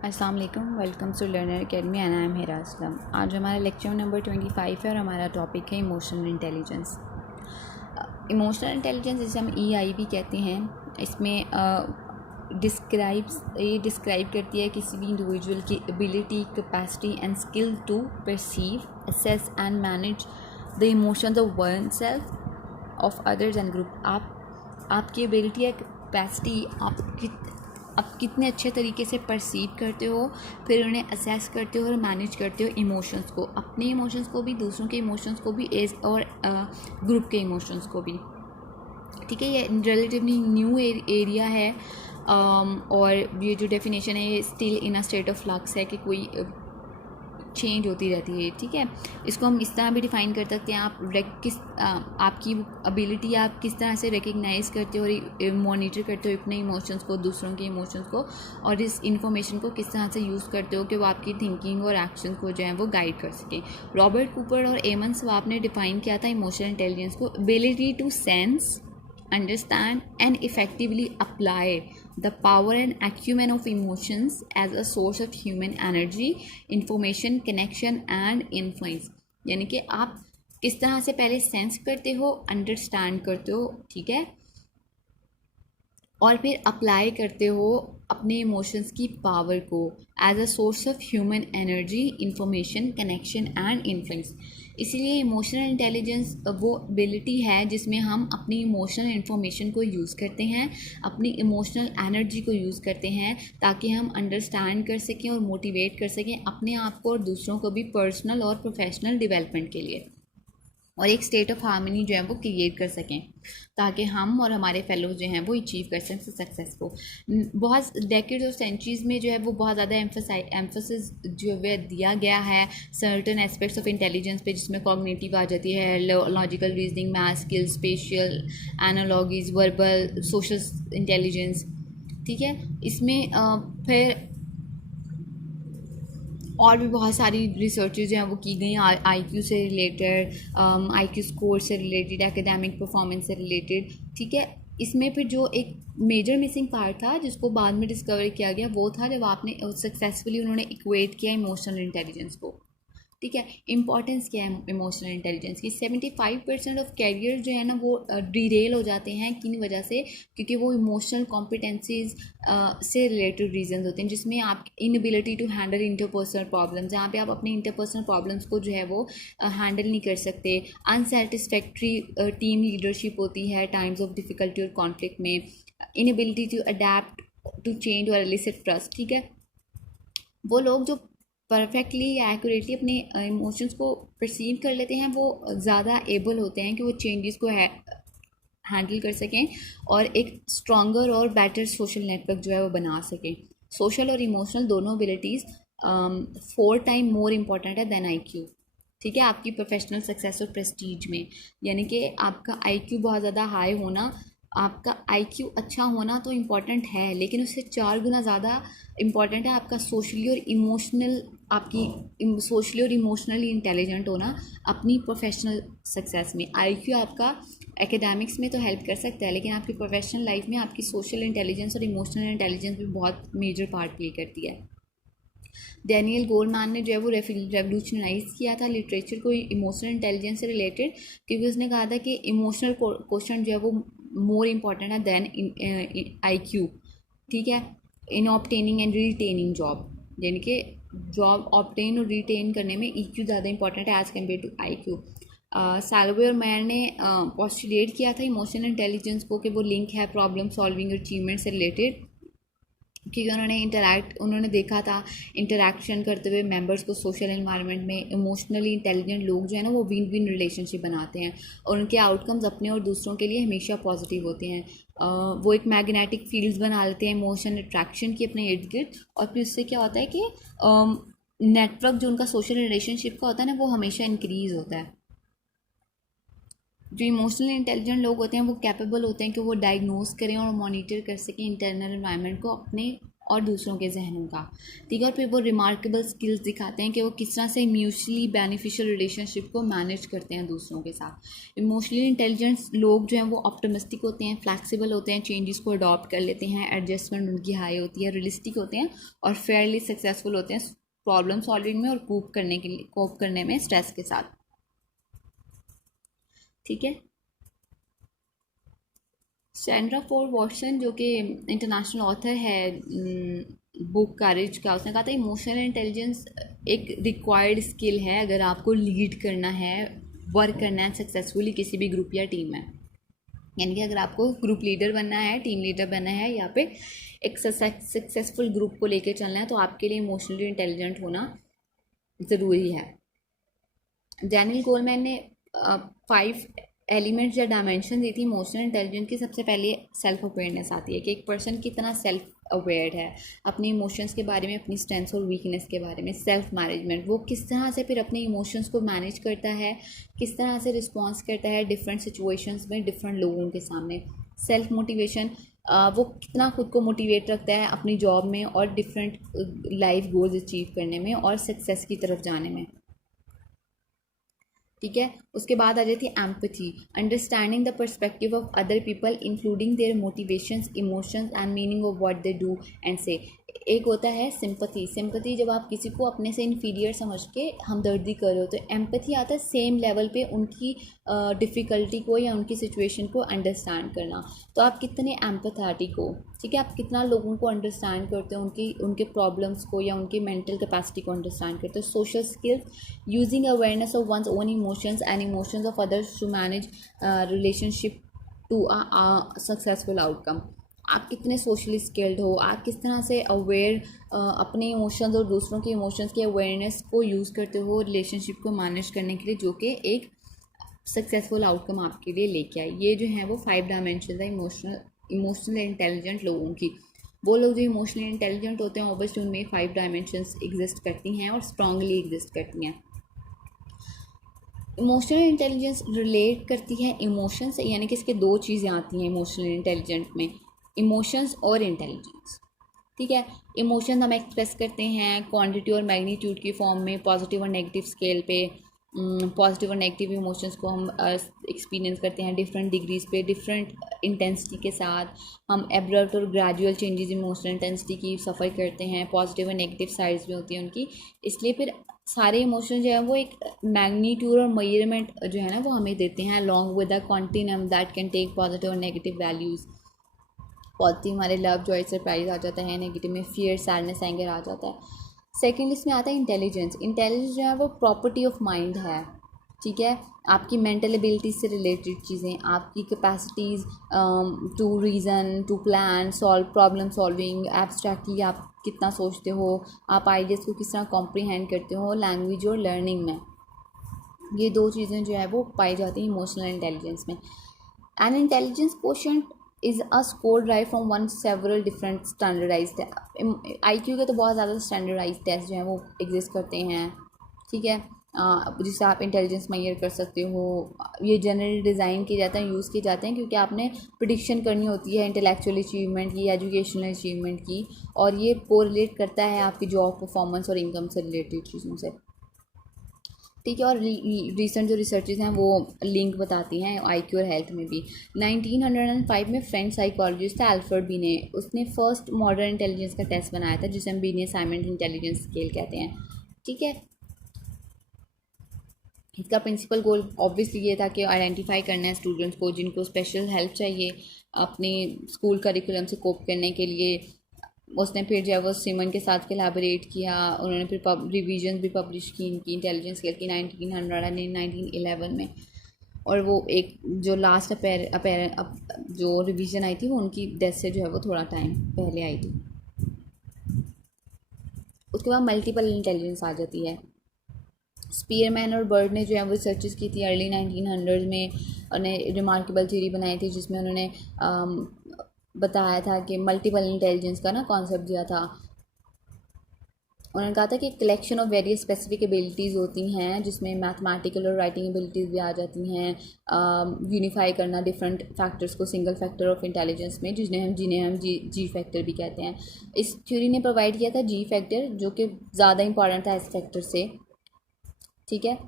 अस्सलाम वालेकुम, welcome to learner academy and I am Hira Aslam. आज हमारा लेक्चर नंबर 25 है और हमारा टॉपिक है इमोशनल इंटेलिजेंस। इमोशनल इंटेलिजेंस जिसे हम EI भी कहते हैं, इसमें ये डिस्क्राइब करती है किसी भी इंडिविजुअल की ability, capacity and skill to perceive, assess and manage the emotions of oneself, of others and group. आपकी एबिलिटी या कैपेसिटी आप कितने अच्छे तरीके से परसीव करते हो, फिर उन्हें असेस करते हो और मैनेज करते हो इमोशंस को, अपने इमोशंस को भी, दूसरों के इमोशंस को भी, एज और ग्रुप के इमोशंस को भी। ठीक है, ये रिलेटिवली न्यू एरिया है और ये जो डेफिनेशन है ये still in a state of flux है कि कोई चेंज होती रहती है। ठीक है, इसको हम इस तरह भी डिफ़ाइन कर सकते हैं, आपकी एबिलिटी आप किस तरह से रिकग्नाइज़ करते हो और मॉनिटर करते हो अपने इमोशंस को, दूसरों के इमोशंस को, और इस इंफॉर्मेशन को किस तरह से यूज़ करते हो कि वो आपकी थिंकिंग और एक्शन को जो है वो गाइड कर सकें। रॉबर्ट कूपर और एमन स्वाब ने डिफ़ाइन किया था इमोशनल इंटेलिजेंस को: ability to sense, understand and effectively apply the power and acumen of emotions as a source of human energy, information, connection and influence। यानी कि आप किस तरह से पहले सेंस करते हो, अंडरस्टैंड करते हो, ठीक है, और फिर अप्लाई करते हो अपने इमोशंस की पावर को as a source of human energy, information, connection and influence. इसीलिए इमोशनल इंटेलिजेंस वो एबिलिटी है जिसमें हम अपनी इमोशनल इन्फॉर्मेशन को यूज़ करते हैं, अपनी इमोशनल एनर्जी को यूज़ करते हैं ताकि हम अंडरस्टैंड कर सकें और मोटिवेट कर सकें अपने आप को और दूसरों को भी, पर्सनल और प्रोफेशनल डेवलपमेंट के लिए, और एक स्टेट ऑफ हार्मनी जो है वो क्रिएट कर सकें ताकि हम और हमारे फेलोज जो हैं वो अचीव कर सकें सक्सेस को। बहुत डेकेड्स और सेंचुरीज़ में जो है वो बहुत ज़्यादा एम्फोसिस जो है दिया गया है सर्टन एस्पेक्ट्स ऑफ इंटेलिजेंस पे, जिसमें कॉग्निटिव आ जाती है, logical reasoning, math skills, spatial analogies, verbal, social intelligence. ठीक है, इसमें फिर और भी बहुत सारी रिसर्चेज जो हैं वो की गई IQ से रिलेटेड, IQ स्कोर से रिलेटेड, एकेडमिक परफॉर्मेंस से रिलेटेड। ठीक है, इसमें फिर जो एक मेजर मिसिंग पार्ट था जिसको बाद में डिस्कवर किया गया वो था जब आपने सक्सेसफुली उन्होंने इक्वेट किया इमोशनल इंटेलिजेंस को। ठीक है, इंपॉर्टेंस क्या है इमोशनल इंटेलिजेंस की? 75% ऑफ कैरियर जो है ना वो डिरेल हो जाते हैं किन वजह से? क्योंकि वो इमोशनल कॉम्पिटेंसीज से रिलेटेड रीजंस होते हैं, जिसमें आप inability to handle interpersonal problems, जहाँ पे आप अपने इंटरपर्सनल प्रॉब्लम्स को जो है वो हैंडल नहीं कर सकते, अनसेटिस्फैक्ट्री टीम लीडरशिप होती है टाइम्स ऑफ डिफ़िकल्टी और कॉन्फ्लिक्ट में, inability to adapt to change और एलिसिट ट्रस्ट। ठीक है, वो लोग जो परफेक्टली या एक्यूरेटली अपने इमोशंस को परसीव कर लेते हैं वो ज़्यादा एबल होते हैं कि वो चेंजेस को हैंडल कर सकें और एक स्ट्रॉन्गर और बेटर सोशल नेटवर्क जो है वो बना सकें। सोशल और इमोशनल दोनों एबिलिटीज़ 4 टाइम मोर इम्पॉर्टेंट है देन IQ। ठीक है, आपकी प्रोफेशनल सक्सेस और प्रेस्टीज में, यानी कि आपका IQ बहुत ज़्यादा हाई होना, आपका IQ अच्छा होना तो इम्पॉर्टेंट है, लेकिन उससे 4 गुना ज़्यादा इम्पॉर्टेंट है आपका सोशली और इमोशनल, आपकी सोशली और इमोशनली इंटेलिजेंट होना अपनी प्रोफेशनल सक्सेस में। IQ आपका एकेडमिक्स में तो हेल्प कर सकता है, लेकिन आपकी प्रोफेशनल लाइफ में आपकी सोशल इंटेलिजेंस और इमोशनल इंटेलिजेंस भी बहुत मेजर पार्ट प्ले करती है। डैनियल गोलमैन ने जो है वो रेवोल्यूशनाइज किया था लिटरेचर को इमोशनल इंटेलिजेंस से रिलेटेड, क्योंकि उसने कहा था कि इमोशनल क्वेश्चन जो है वो मोर इम्पॉर्टेंट है देन IQ। ठीक है, इन ऑब्टेनिंग एंड रिटेनिंग जॉब, यानी कि जॉब ऑब्टेन और रिटेन करने में EQ ज़्यादा इंपॉर्टेंट है as compare to IQ। Salovey और मैयर ने पोस्टुलेट किया था इमोशनल इंटेलिजेंस को कि वो लिंक है प्रॉब्लम सॉल्विंग और अचीवमेंट से रिलेटेड, क्योंकि उन्होंने देखा था इंटरेक्शन करते हुए मेंबर्स को सोशल एनवायरनमेंट में इमोशनली इंटेलिजेंट लोग जो है ना वो विन विन रिलेशनशिप बनाते हैं और उनके आउटकम्स अपने और दूसरों के लिए हमेशा पॉजिटिव होते हैं। वो एक मैग्नेटिक फील्ड्स बना लेते हैं इमोशन अट्रैक्शन की अपने इर्द गिर्द, और फिर उससे क्या होता है कि नेटवर्क जो उनका सोशल रिलेशनशिप का होता है ना वो हमेशा इंक्रीज़ होता है। जो इमोशनली इंटेलिजेंट लोग होते हैं वो कैपेबल होते हैं कि वो डायग्नोज करें और मॉनिटर कर सकें इंटरनल एनवायरनमेंट को अपने और दूसरों के जहनों का, ठीक है। और फिर वो रिमार्केबल स्किल्स दिखाते हैं कि वो किस तरह से म्यूचुअली बेनिफिशियल रिलेशनशिप को मैनेज करते हैं दूसरों के साथ। इमोशनली इंटेलिजेंस लोग जो हैं वो ऑप्टिमिस्टिक होते हैं, फ्लैक्सिबल होते हैं, चेंजेस को अडॉप्ट कर लेते हैं, एडजस्टमेंट उनकी हाई होती है, रियलिस्टिक होते हैं और फेयरली सक्सेसफुल होते हैं प्रॉब्लम सॉल्विंग में और कोप करने में स्ट्रेस के साथ, ठीक है। सैंड्रा फोर्ड वॉटसन जो कि इंटरनेशनल ऑथर है बुक करेज का, उसने कहा था इमोशनल इंटेलिजेंस एक रिक्वायर्ड स्किल है अगर आपको लीड करना है, वर्क करना है सक्सेसफुली किसी भी ग्रुप या टीम में। यानी कि अगर आपको ग्रुप लीडर बनना है, टीम लीडर बनना है या फिर एक सक्सेसफुल ग्रुप को लेकर चलना है, तो आपके लिए इमोशनली इंटेलिजेंट होना ज़रूरी है। डैनियल गोलमैन ने 5 एलिमेंट्स या डायमेंशन दी थी इमोशनल इंटेलिजेंस की। सबसे पहले सेल्फ अवेयरनेस आती है कि एक पर्सन कितना सेल्फ अवेयर है अपने इमोशंस के बारे में, अपनी स्ट्रेंथ्स और वीकनेस के बारे में। सेल्फ मैनेजमेंट, वो किस तरह से फिर अपने इमोशंस को मैनेज करता है, किस तरह से रिस्पॉन्स करता है डिफरेंट सिचुएशंस में डिफरेंट लोगों के सामने। सेल्फ मोटिवेशन, वो कितना खुद को मोटिवेट रखता है अपनी जॉब में और डिफरेंट लाइफ गोल्स अचीव करने में और सक्सेस की तरफ जाने में, ठीक है। उसके बाद आ जाती है empathy, understanding the perspective of other people including there motivations, emotions and meaning of what they do and से। एक होता है सिंपैथी, सिंपैथी जब आप किसी को अपने से इन्फीरियर समझ के हमदर्दी कर रहे हो, तो एम्पैथी आता है सेम लेवल पे उनकी डिफ़िकल्टी को या उनकी सिचुएशन को अंडरस्टैंड करना। तो आप कितने एम्पैथेटिक हो, ठीक है, आप कितना लोगों को अंडरस्टैंड करते हो, उनके प्रॉब्लम्स को या उनकी मेंटल कैपेसिटी को अंडरस्टैंड करते हो। Social skills, using awareness of one's own emotions and emotions of others to manage relationship to a successful outcome. आप कितने सोशली स्किल्ड हो, आप किस तरह से अवेयर अपने इमोशंस और दूसरों के इमोशंस के अवेयरनेस को यूज़ करते हो रिलेशनशिप को मैनेज करने के लिए, जो कि एक सक्सेसफुल आउटकम आपके लिए लेके आए। ये जो है वो 5 डायमेंशन है इमोशनल इंटेलिजेंट लोगों की। वो लोग जो इमोशनली इंटेलिजेंट होते हैं ऑब्वियसली उनमें 5 डायमेंशंस एग्जिस्ट करती हैं और स्ट्रांगली एग्जिस्ट करती हैं। इमोशनल इंटेलिजेंस रिलेट करती है इमोशन से, यानी कि इसके 2 चीज़ें आती हैं इमोशनल इंटेलिजेंट में, इमोशंस और इंटेलिजेंस, ठीक है। इमोशन हम एक्सप्रेस करते हैं क्वांटिटी और मैग्नीट्यूड की फॉर्म में, पॉजिटिव और नेगेटिव स्केल पे। पॉजिटिव और नेगेटिव इमोशंस को हम एक्सपीरियंस करते हैं डिफरेंट डिग्रीज पे, डिफरेंट इंटेंसिटी के साथ। हम एब्रप्ट और ग्रेजुअल चेंजेस इमोशनल इंटेंसिटी की सफ़र करते हैं, पॉजिटिव और नेगेटिव साइड्स भी होती हैं उनकी। इसलिए फिर सारे इमोशन जो है वो एक मैग्नीट्यूड और मेजरमेंट जो है ना वो हमें देते हैं along with the continuum that can take positive और नेगेटिव वैल्यूज़। पॉजिटिव हमारे लव, जॉय, सरप्राइज आ जाता है, नेगेटिव में फियर, सैडनेस, एंगर आ जाता है। सेकेंड लिस्ट में आता है इंटेलिजेंस। इंटेलिजेंस जो है वो प्रॉपर्टी ऑफ माइंड है, ठीक है। आपकी मेंटल एबिलिटीज से रिलेटेड चीज़ें, आपकी capacities to reason, to plan, solve problem solving, abstractly आप कितना सोचते हो, आप आइडियाज़ को किस तरह कॉम्प्रीहेंड करते हो लैंग्वेज और लर्निंग में। ये 2 चीज़ें जो है वो पाई जाती हैं इमोशनल इंटेलिजेंस में। An intelligence quotient is a score drive from one several different standardized. IQ के तो बहुत ज़्यादा स्टैंडर्डाइज टेस्ट जो हैं वो एग्जिस्ट करते हैं, ठीक है, जिससे आप इंटेलिजेंस मेजर कर सकते हो। ये जनरली डिज़ाइन किए जाते हैं, यूज़ किए जाते हैं क्योंकि आपने प्रिडिक्शन करनी होती है इंटेलेक्चुअल अचीवमेंट की, एजुकेशनल अचीवमेंट की, और ये कोरिलेट करता है आपकी जॉब परफॉर्मेंस और इनकम से रिलेटेड चीज़ों से, ठीक है। और रिसेंट जो रिसर्चेज हैं वो लिंक बताती हैं IQ और हेल्थ में भी। 1905 में फ्रेंच साइकोलॉजिस्ट था अल्फ्रेड बीने, उसने फर्स्ट मॉडर्न इंटेलिजेंस का टेस्ट बनाया था जिसे हम बीने साइमंड इंटेलिजेंस स्केल कहते हैं, ठीक है। इसका प्रिंसिपल गोल ऑब्वियसली ये था कि आइडेंटिफाई करना है स्टूडेंट्स को जिनको स्पेशल हेल्प चाहिए अपने स्कूल करिकुलम से कोप करने के लिए। उसने फिर जो है वो सिमन के साथ कोलैबोरेट किया, उन्होंने फिर रिवीजन भी पब्लिश की इनकी इंटेलिजेंस स्केल की 1900 और 1911 में। और वो एक जो लास्ट जो रिवीजन आई थी वो उनकी डेथ से जो है वो थोड़ा टाइम पहले आई थी। उसके बाद मल्टीपल इंटेलिजेंस आ जाती है। स्पीयरमैन और बर्ड ने जो है वो रिसर्चेस की थी अर्ली 1900 में, उन्हें रिमार्केबल थ्योरी बनाई थी जिसमें उन्होंने बताया था कि मल्टीपल इंटेलिजेंस का ना कॉन्सेप्ट दिया था। उन्होंने कहा था कि collection of various specific abilities होती हैं जिसमें मैथमेटिकल और राइटिंग एबिलिटीज़ भी आ जाती हैं, यूनिफाई करना डिफरेंट फैक्टर्स को सिंगल फैक्टर ऑफ इंटेलिजेंस में, जिन्हें हम जी फैक्टर भी कहते हैं। इस थ्योरी ने प्रोवाइड किया था जी फैक्टर, जो कि ज़्यादा इंपॉर्टेंट था एस फैक्टर से, ठीक है।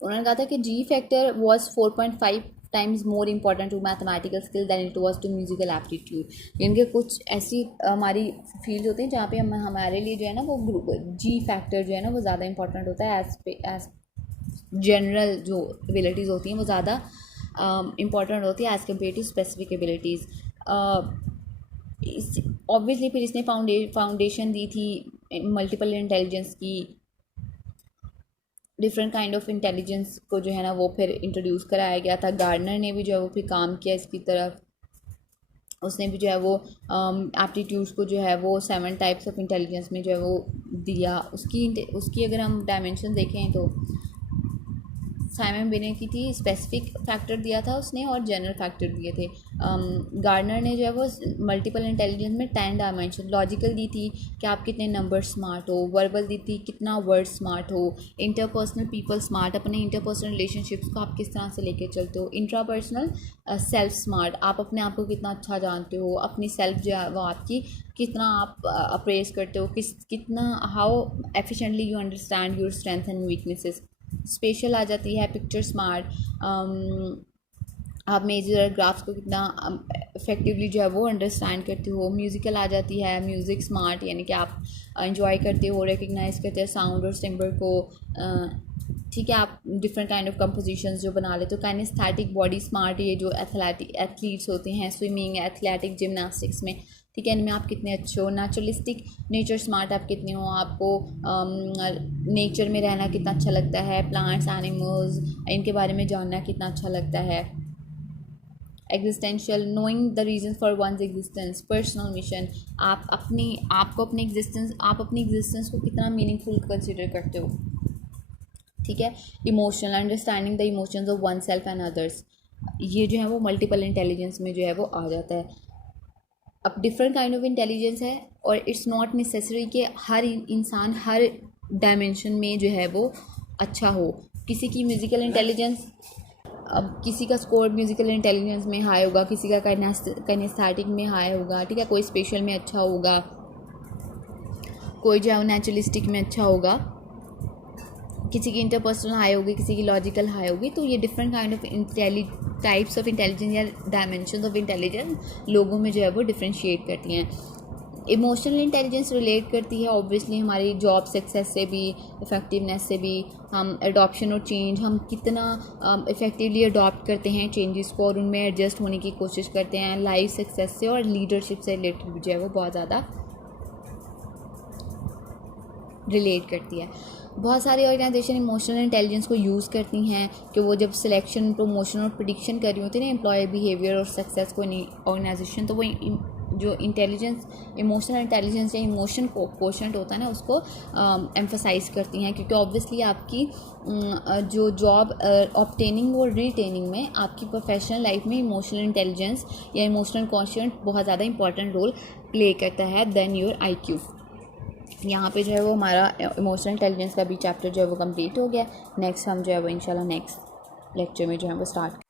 उन्होंने कहा था कि G factor was 4.5 times more important to mathematical skill than it was to musical aptitude. इनके कुछ ऐसी हमारी फील्ड होते हैं जहाँ पे हमारे लिए जो है ना वो जी फैक्टर जो है ना वो ज़्यादा इंपॉर्टेंट होता है एज जनरल जो एबिलिटीज़ होती हैं वो ज़्यादा इंपॉर्टेंट होती है as compare to specific abilities. Obviously फिर इसने फाउंडेशन दी थी मल्टीपल इंटेलिजेंस की, डिफरेंट काइंड ऑफ इंटेलिजेंस को जो है ना वो फिर इंट्रोड्यूस कराया गया था। गार्डनर ने भी जो है वो फिर काम किया इसकी तरफ, उसने भी जो है वो एप्टीट्यूड्स को जो है वो 7 टाइप्स ऑफ इंटेलिजेंस में जो है वो दिया। उसकी अगर हम डायमेंशन देखें तो साइमन बिनेट की थी स्पेसिफिक फैक्टर दिया था उसने और जनरल फैक्टर दिए थे। गार्डनर ने जो है वो मल्टीपल इंटेलिजेंस में 10 डायमेंशन, लॉजिकल दी थी कि आप कितने नंबर स्मार्ट हो, वर्बल दी थी कितना वर्ड स्मार्ट हो, इंटरपर्सनल पीपल स्मार्ट, अपने इंटरपर्सनल रिलेशनशिप्स को आप किस तरह से लेके चलते हो, इंट्रापर्सनल सेल्फ स्मार्ट, आप अपने आप को कितना अच्छा जानते हो, अपनी सेल्फ जो है वो आपकी कितना आप अप्रेस करते हो, कितना how efficiently you understand your strength and weaknesses. Special आ जाती है पिक्चर स्मार्ट, आप मेजर ग्राफ्स को कितना इफेक्टिवली जो है वो अंडरस्टैंड करते हो। म्यूज़िकल आ जाती है म्यूज़िक स्मार्ट, यानी कि आप एंजॉय करते हो, रिकग्नाइज करते हो साउंड और टिम्बर को, ठीक है, आप डिफरेंट काइंड ऑफ कंपोजिशंस जो बना लेते हो। काइनेस्थेटिक बॉडी स्मार्ट, ये जो एथलीट्स होते हैं स्विमिंग एथलेटिक जिमनास्टिक्स में, ठीक है, इनमें आप कितने अच्छे हो। नेचुरलिस्टिक नेचर स्मार्ट आप कितने हो, आपको नेचर में रहना कितना अच्छा लगता है, प्लांट्स एनिमल्स इनके बारे में जानना कितना अच्छा लगता है। Existential, knowing the reason for one's existence. Personal mission, आप अपनी एग्जिस्टेंस को कितना मीनिंगफुल कंसिडर करते हो, ठीक है। Emotional, understanding the emotions of one self and others, ये जो है वो मल्टीपल इंटेलिजेंस में जो है वो आ जाता है। अब डिफरेंट काइंड ऑफ इंटेलिजेंस है और इट्स नॉट नेसेसरी कि हर इंसान हर डायमेंशन में जो है वो अच्छा हो। किसी की म्यूज़िकल इंटेलिजेंस, अब किसी का स्कोर म्यूज़िकल इंटेलिजेंस में हाई होगा, किसी का काइनेस्थेटिक में हाई होगा, ठीक है, कोई स्पेशल में अच्छा होगा, कोई जो है नेचुरलिस्टिक में अच्छा होगा, किसी की इंटरपर्सनल हाई होगी, किसी की लॉजिकल हाई होगी। तो ये different kind of types of intelligence या डायमेंशन ऑफ इंटेलिजेंस लोगों में जो है वो डिफ्रेंशिएट करती हैं। इमोशनल इंटेलिजेंस रिलेट करती है ऑब्वियसली हमारी जॉब सक्सेस से भी, इफ़ेक्टिवनेस से भी, हम अडॉप्शन और चेंज, हम कितना इफ़ेक्टिवली अडॉप्ट करते हैं चेंजेस को और उनमें एडजस्ट होने की कोशिश करते हैं। लाइफ सक्सेस से और लीडरशिप से रिलेटेड जो है वो बहुत ज़्यादा रिलेट करती है। बहुत सारी ऑर्गेनाइजेशन इमोशनल इंटेलिजेंस को यूज़ करती हैं कि वो जब सिलेक्शन, प्रमोशन और प्रेडिक्शन कर रही होती है ना एम्प्लॉय बिहेवियर और सक्सेस को ऑर्गेनाइजेशन, तो वो जो इंटेलिजेंस, इमोशनल इंटेलिजेंस या इमोशन कोशेंट होता है ना उसको एम्फसाइज करती हैं, क्योंकि ऑब्वियसली आपकी जो जॉब ऑब्टेनिंग और रिटेनिंग में आपकी प्रोफेशनल लाइफ में इमोशनल इंटेलिजेंस या इमोशनल कोशेंट बहुत ज़्यादा इंपॉर्टेंट रोल प्ले करता है देन योर IQ। यहाँ पे जो है वो हमारा इमोशनल इंटेलिजेंस का भी चैप्टर जो है वो कंप्लीट हो गया। नेक्स्ट हम जो है वो इंशाल्लाह नेक्स्ट लेक्चर में जो है वो स्टार्ट